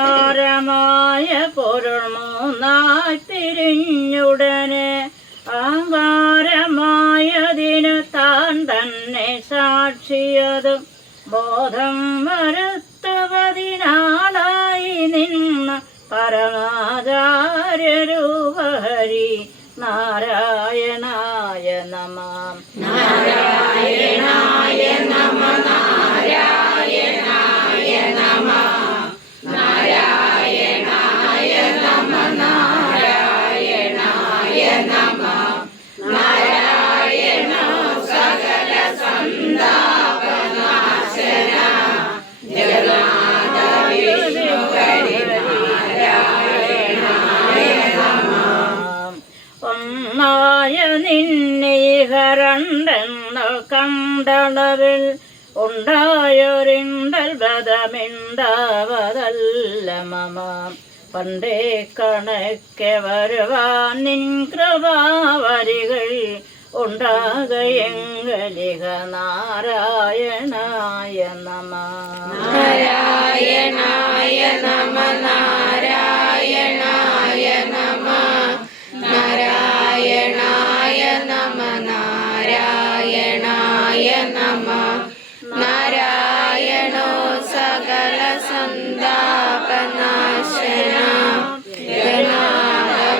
ഓങ്കാരമായ പൊരുൾ മൂന്നായി പിരിഞ്ഞുടനെ സാക്ഷിയത് ബോധം വരുത്തുവതിനാളായി നിന്ന പരമാചാര്യരൂപഹരി നാരായണായ നമ. നാരായണായ ഉണ്ടായൊരിണ്ടൽ ബദമിണ്ടാവതല്ല മമ. പണ്ടേ കണക്കെ വരുവാൻ നിൻ കൃപാവരികൾ ഉണ്ടാകയെങ്കലിക നാരായണായ നമ. നാരായണായ നമ നാരായണായ നമ. നാരായണായ നമ നാരായണായ നമ. നാരായണോ സകല സന്താപനാശന.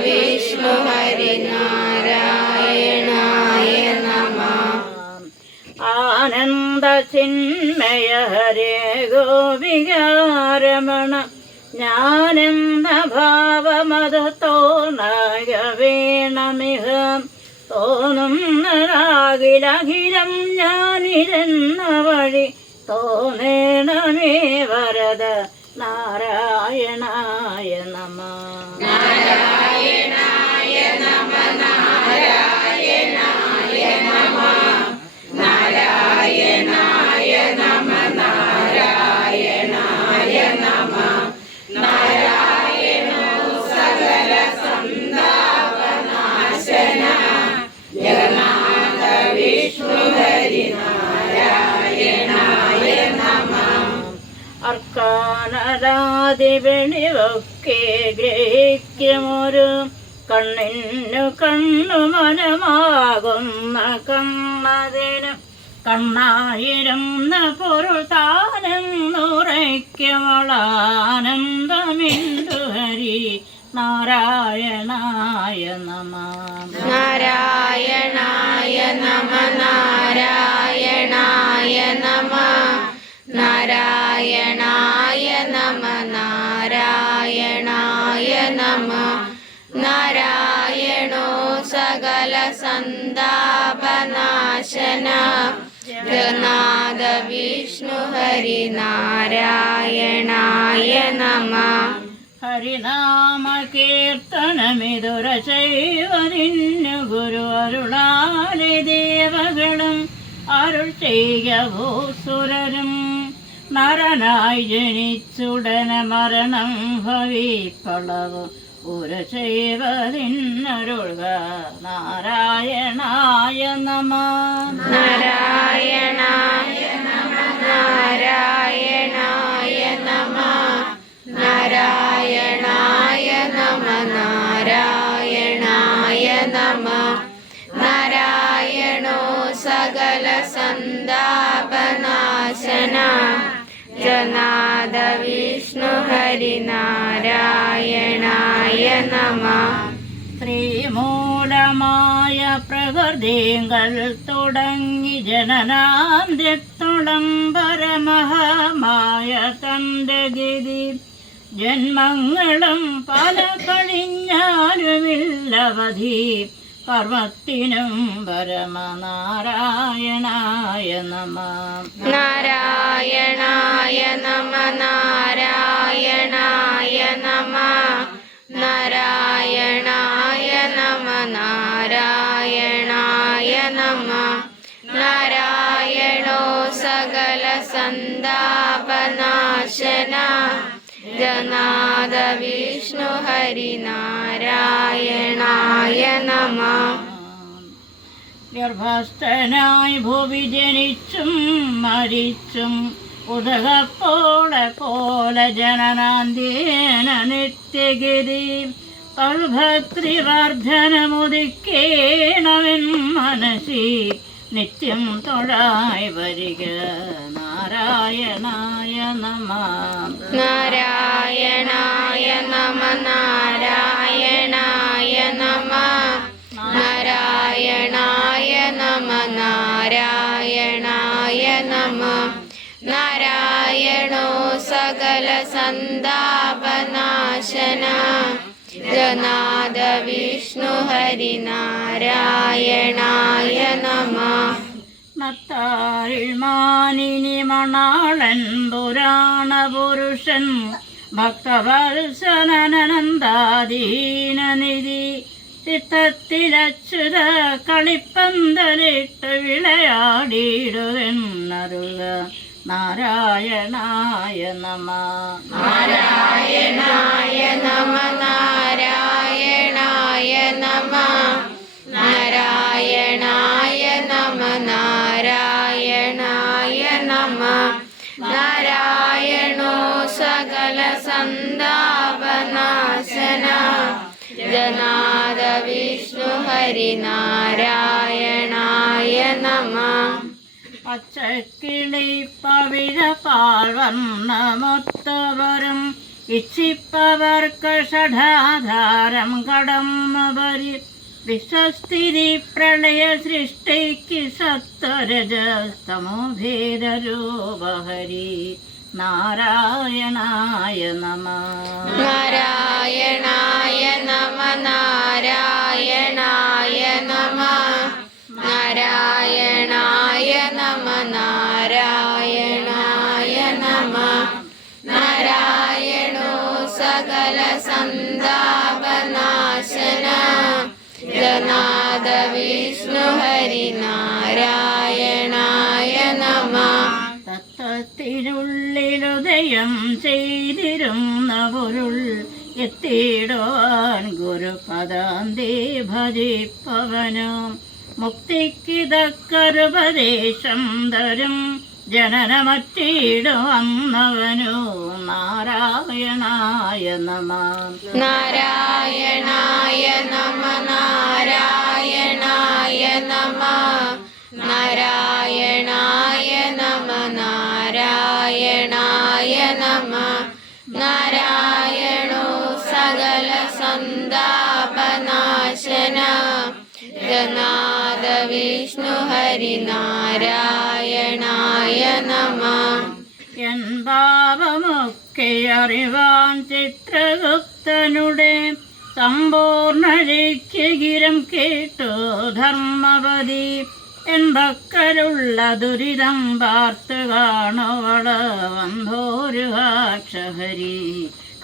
വിഷ്ണു ഹരി നാരായണായ നമ. ആനന്ദ ചിന്മയ ഹരേ ഗോപികാരമണ ജ്ഞാനന്ദ ഭാവമതോ നായ വേണമിഹ തോന്നുന്നരാകിലഖിലം ഞാനിരുന്ന വഴി തോന്നേണമേ വരദ നാരായണായ നമ. അർക്കാനരാതിവെളിവൊക്കെ ഗ്രഹിക്കുമൊരു കണ്ണിനു കണ്ണു മനമാകുന്ന കണ്ണതിന് കണ്ണായിരുന്ന പൊരുൾ താനെന്നുറയ്ക്കുമളാനന്ദമിന്ദു ഹരി നാരായണായ നമ. നാരായണായ നമ നാരായണായ നമ. നാരായണായ നമ നാരായണായ നമ. നാരായണോ സകല സന്താപനാശന. ജഗന്നാഥ വിഷ്ണു ഹരി നാരായണായ നമ. ഹരിനാമ കീർത്തനമിതുര ചെയ്വതിന്നു ഗുരു അരുളാലെ ദേവകളും അരുൾ ചെയ്യ ഭൂസുരരും നരനായി ജനിച്ചുടന മരണം ഭവിപ്പളവ് ഒരു ചെയ്വതിന്നരുൾക നാരായണായ നമ നാരായണായ നമ നാരായണായ നമ നാരായണായ നമ നാരായണായ നമ നാരായണോ സകല വിഷ്ണു ഹരി നമ ശ്രീമൂലമായ പ്രകൃതികൾ തുടങ്ങി ജനനാന്ത്യത്തോളം പരമഹമായ തന്റെ ജന്മങ്ങളും പല കഴിഞ്ഞാലുമില്ലവധി സർവത്തിനും പരമനാരായണായ നമ. നാരായണായ നമ നാരായണായ നമ. നാരായണായ നമ നാരായണായ നമ. നാരായണോ സകല സന്താപനാശന. വിഷ്ണു ഹരിനാരായണായ നമ. ഗർഭസ്ഥനായി ഭൂവി ജനിച്ചും മരിച്ചും ഉദകപ്പോളെ പോലെ ജനനാന്തേന നിത്യഗിരി. കൽഭക്തിവർദ്ധനമുദിക്കേണമെൻ മനസ്സി നിത്യം തൊഴായി വരിക. നാരായണായ നമ നാരായണായ നമ നാരായണായ നമ നാരായണായ നമ നാരായണായ നമ നാരായണോ സകല സന്താപനാശന. ജനാദ വിഷ്ണു ഹരിനാരായണായ നമ നത്താരിൽ മാനിനി മണാളൻ പുരാണ പുരുഷൻ ഭക്തവത്സനനന്ദാദീനനിധി ചിത്തത്തിലച്യുത കളിപ്പന്തലിട്ട് വിളയാടിയിടുവെന്നരുക നാരായണായ നമ നാരായണായ നമ. സന്താപനാശന. ജനാദ വിഷ്ണു ഹരിനാരായണായ നമ. പച്ചക്കിളി പവിഴ പാൽവർണമൊത്തവരും ഇച്ഛിപ്പവർക്ക് ഷഠാധാരം കടന്നവരി വിശ്വസ്ഥിതി പ്രളയ സൃഷ്ടിക്ക് സത്വരജസ്തമോ ഭേദരൂപഹരി നാരായണായ നമ. നാരായണായ നമ നാരായണായ നമ. നാരായണായ നമ നാരായണായ നമ. നാരായണോ സകല സന്താപനാശന. ജനാദ വിഷ്ണു ഹരിനാരായണായ തത്വത്തിനുള്ളിലുദയം ചെയ്തിരുന്ന പൊരുൾ എത്തിയിടുവാൻ ഗുരുപദാന്തേ ഭജിപ്പവനും. മുക്തിക്ക് തക്കൊരുപദേശം തരും ജനനമറ്റിടുവന്നവനു. നാരായണായ നമ. നാരായണായ നമ നാരായണായ സന്താപനാശന ജനാദ വിഷ്ണു ഹരിനാരായണായ നമ എൻ പാപമൊക്കെ അറിവാൻ ചിത്രഗുപ്തനുടെ ലക്ഷ്യഗിരം കേട്ടു ധർമ്മപതി. എൻ ഭക്കലുള്ള ദുരിതം കാണോ കാണുവള വന്ധോരുഹാക്ഷഹരി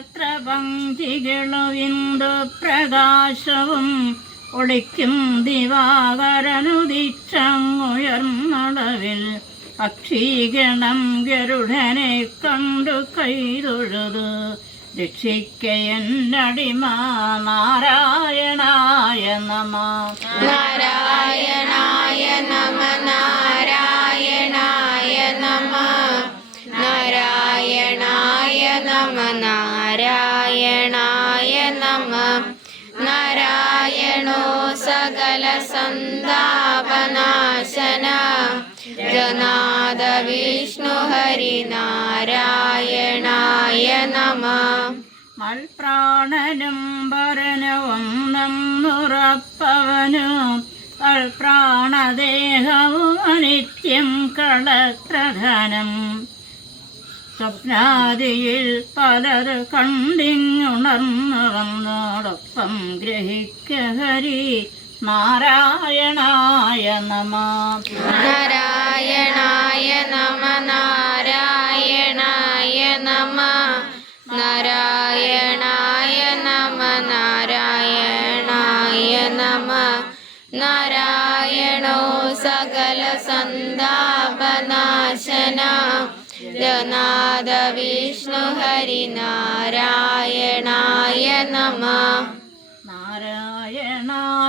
നക്ഷത്രപങ്കികളുവിന്ദു പ്രകാശവും ഒളിക്കും ദിവാകരനുദിച്ചങ്ങുയർന്നളവിൽ പക്ഷീഗണം ഗരുഡനെ കണ്ടു കൈതൊഴുതു. രക്ഷിക്കയന്നടിമ നാരായണായ നമ. നാരായണായ സന്താപനാശന ജനാദ വിഷ്ണു ഹരിനാരായണായ നമ. മൽപ്രാണനും ഭരണവും നന്നുറപ്പവനു. തൽപ്രാണദേഹവും അനിത്യം കളത്രധനം. സ്വപ്നാദിയിൽ പലർ കണ്ടിങ്ങുണർന്നുറന്നോടൊപ്പം ഗ്രഹിക്ക ഹരി. നാരായണായ നമ. നാരായണായ നമ നാരായണായ നമ. നാരായണായ നമ നാരായണായ നമ. നാരായണോ സകല സന്താപനാശന. ജനാദ വിഷ്ണു ഹരി നാരായണായ നമ.